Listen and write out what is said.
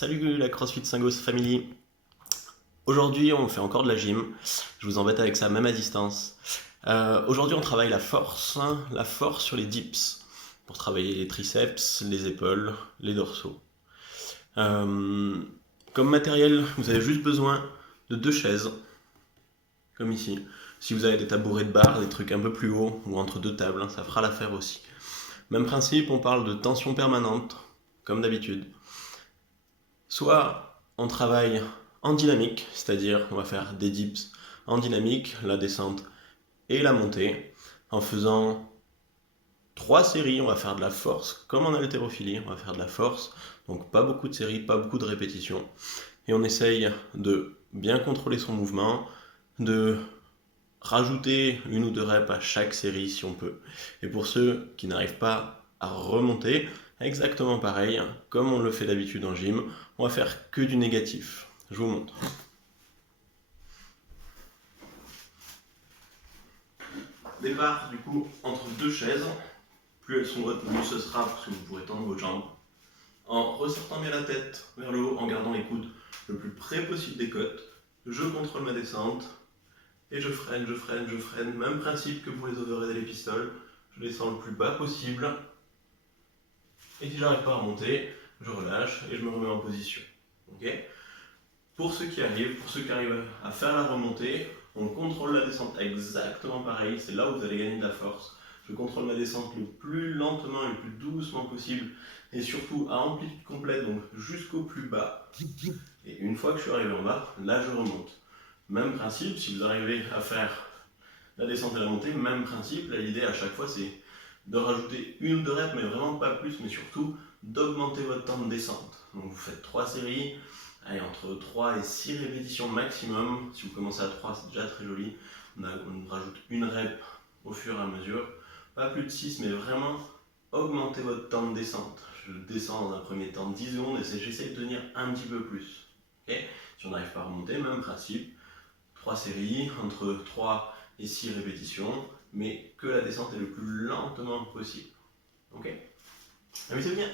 Salut la CrossFit Singos Family. Aujourd'hui, on fait encore de la gym. Je vous embête avec ça, même à distance. Aujourd'hui, on travaille la force sur les dips, pour travailler les triceps, les épaules, les dorsaux. Euh, Comme matériel, vous avez juste besoin de 2 chaises, comme ici. Si vous avez des tabourets de barre, des trucs un peu plus hauts, ou entre 2 tables, ça fera l'affaire aussi. Même principe, on parle de tension permanente, comme d'habitude. Soit on travaille en dynamique, c'est-à-dire on va faire des dips en dynamique, la descente et la montée, en faisant 3 séries. On va faire de la force, comme en haltérophilie, on va faire de la force, donc pas beaucoup de séries, pas beaucoup de répétitions, et on essaye de bien contrôler son mouvement, de rajouter 1 ou 2 reps à chaque série si on peut. Et pour ceux qui n'arrivent pas à remonter, exactement pareil, comme on le fait d'habitude en gym, on va faire que du négatif. Je vous montre. Départ du coup entre 2 chaises. Plus elles sont hautes, mieux ce sera parce que vous pourrez tendre vos jambes. En ressortant bien la tête vers le haut, en gardant les coudes le plus près possible des côtes, je contrôle ma descente et je freine, je freine, je freine. Même principe que pour les overhead et les pistoles. Je descends le plus bas possible. Et si j'arrive pas à remonter, je relâche et je me remets en position. Okay. Pour ceux qui arrivent à faire la remontée, on contrôle la descente exactement pareil. C'est là où vous allez gagner de la force. Je contrôle ma descente le plus lentement et le plus doucement possible. Et surtout à amplitude complète, donc jusqu'au plus bas. Et une fois que je suis arrivé en bas, là je remonte. Même principe, si vous arrivez à faire la descente et la montée, même principe. Là, l'idée à chaque fois, c'est de rajouter 1 ou 2 reps, mais vraiment pas plus, mais surtout d'augmenter votre temps de descente. Donc vous faites 3 séries, allez, entre 3 et 6 répétitions maximum. Si vous commencez à 3, c'est déjà très joli. On rajoute 1 rep au fur et à mesure. Pas plus de 6, mais vraiment augmentez votre temps de descente. Je descends dans un premier temps 10 secondes et j'essaie de tenir un petit peu plus. Okay. Si on n'arrive pas à remonter, même principe. 3 séries, entre 3 et 6 répétitions, mais que la descente est le plus lentement possible. Ok. Amusez-vous bien.